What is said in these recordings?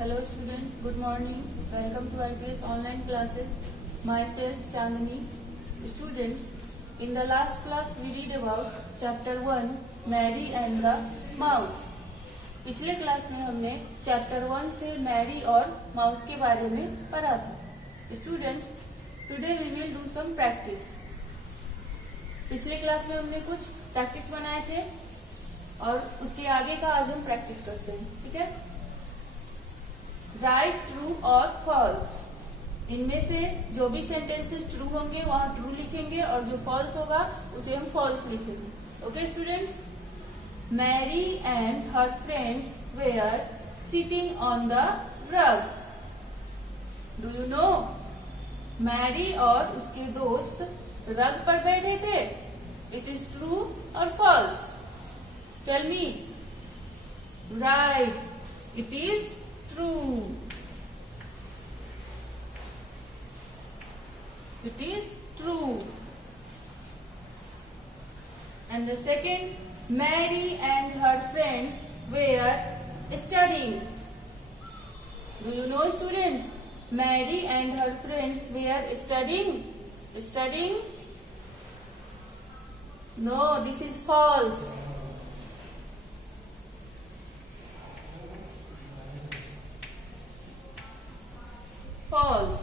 Hello students, good morning. Welcome to IPS online classes. Myself Chandani. Students, in the last class we read about chapter 1 Mary and the Mouse. पिछले class में हमने chapter 1 से Mary और mouse के बारे में पढ़ा था. Students, today we will do some practice. पिछले क्लास में हमने कुछ प्रैक्टिस बनाए थे और उसके आगे का आज हम प्रैक्टिस करते हैं. ठीक है. राइट ट्रू और फॉल्स. इनमें से जो भी सेंटेंसेस ट्रू होंगे वहां ट्रू लिखेंगे और जो फॉल्स होगा उसे हम फॉल्स लिखेंगे. Okay students. Mary and her friends were sitting on the rug. Do you know? Mary और उसके दोस्त रग पर बैठे थे. इट इज ट्रू और false? Tell me. Right, it is true. It is true. And the second, Mary and her friends were studying. Do you know students? Mary and her friends were studying. Studying? No, this is false. False.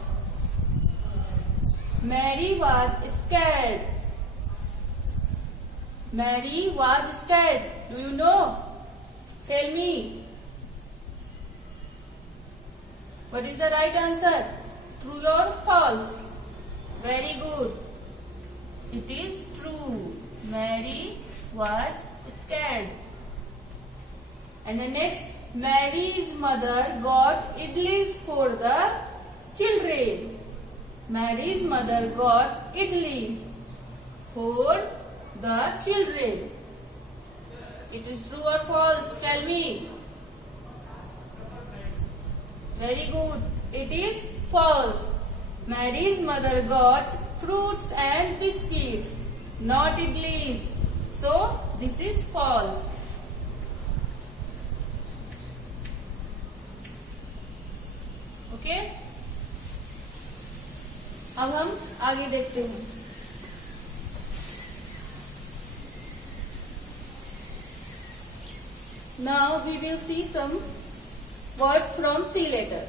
Mary was scared. Mary was scared. Do you know? Tell me. What is the right answer? True or false? Very good. It is true. Mary was scared. And the next, Mary's mother got idlis for the children. Mary's mother got idlis for the children. It is true or false? Tell me. Very good. It is false. Mary's mother got fruits and biscuits, not idlis. So this is false. Okay? अब हम आगे देखते हैं. Now we will see some words from C letter.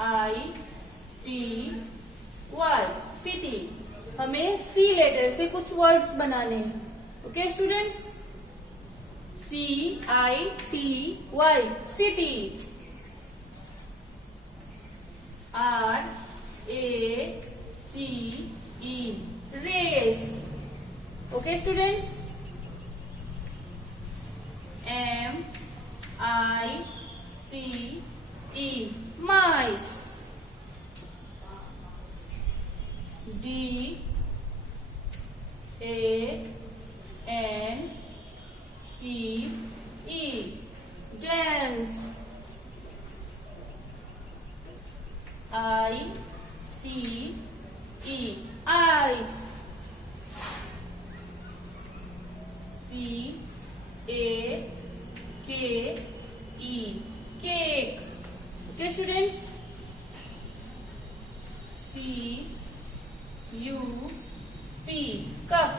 CITY. City. हमें C letter से कुछ words बनाने हैं. Okay students. CITY. City. RACE. Race. Okay students. MICE. mice. DANCE. dance. ICE. ice. CAKE. cake. Okay students. CUP. cup.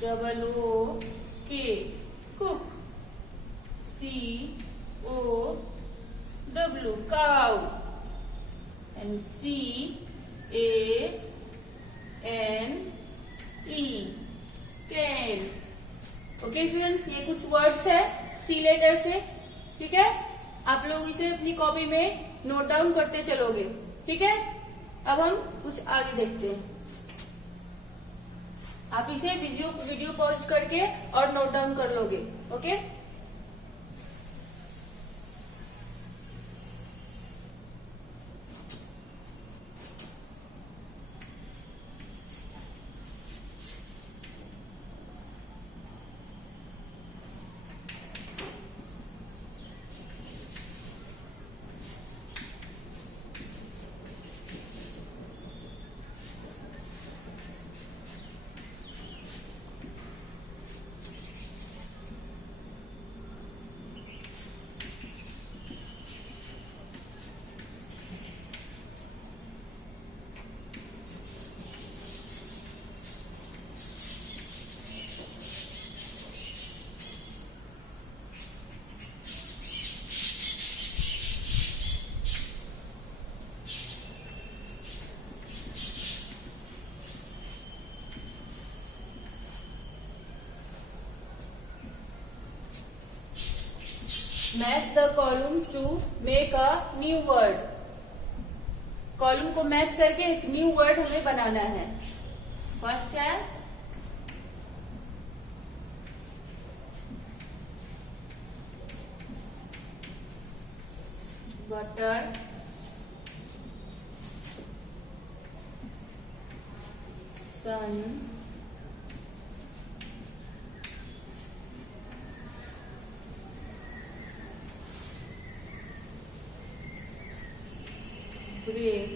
COOK. cook. COW. cow. And CANE. can. Okay students, ये कुछ words है सी letter से. ठीक है. आप लोग इसे अपनी कॉपी में नोट डाउन करते चलोगे. ठीक है. अब हम कुछ आगे देखते हैं। आप इसे वीडियो पॉज करके और नोट डाउन कर लोगे। Okay, match the columns to make a new word. Column को मैच करके एक न्यू वर्ड हमें बनाना है। फर्स्ट है butter, sun, break,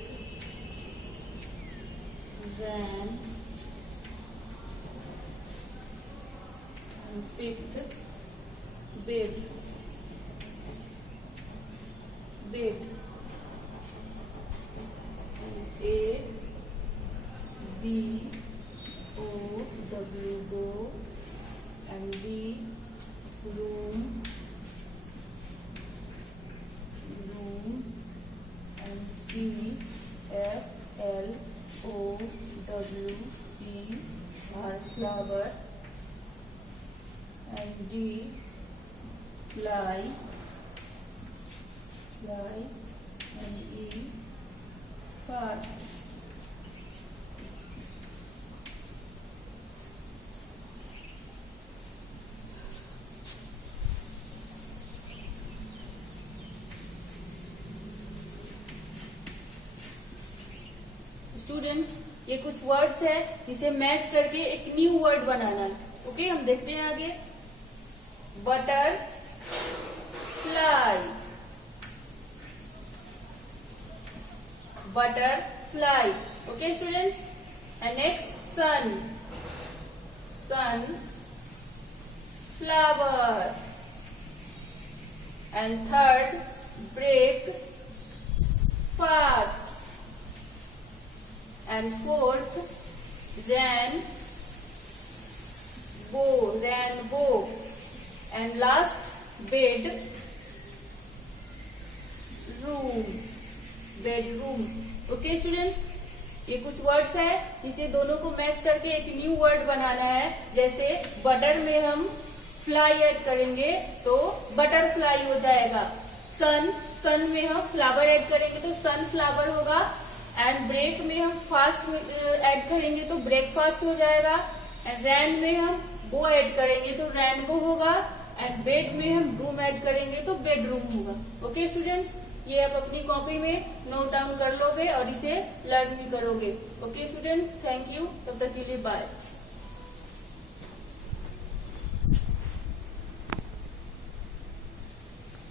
ran, and fifth, bid, bid, A, B, O, W, go, and B, room, and C, F, L, O, W, E, R, flower, and D, fly, and E, fast. Students, ये कुछ words है, इसे match करके एक new word बनाना है। Okay, हम देखते हैं आगे। Butter fly, butter fly. Okay students, and next sun, sun flower, and third break fast, and fourth ran bow, and last bed bedroom। Okay students, ये कुछ वर्ड्स है, इसे दोनों को मैच करके एक न्यू वर्ड बनाना है। जैसे बटर में हम फ्लाई ऐड करेंगे तो बटरफ्लाई हो जाएगा। सन में हम फ्लावर ऐड करेंगे तो सनफ्लावर होगा। एंड ब्रेक में हम फास्ट ऐड करेंगे तो ब्रेकफास्ट हो जाएगा। एंड रैन में हम गो ऐड करेंगे तो रैनगो होगा। एंड बेड में हम रूम ऐड करेंगे तो बेडरूम होगा। ओके स्टूडेंट्स, ये आप अपनी कॉपी में नोट डाउन कर लोगे और इसे लर्न भी करोगे। Okay students, thank you. तब तक के लिए बाय।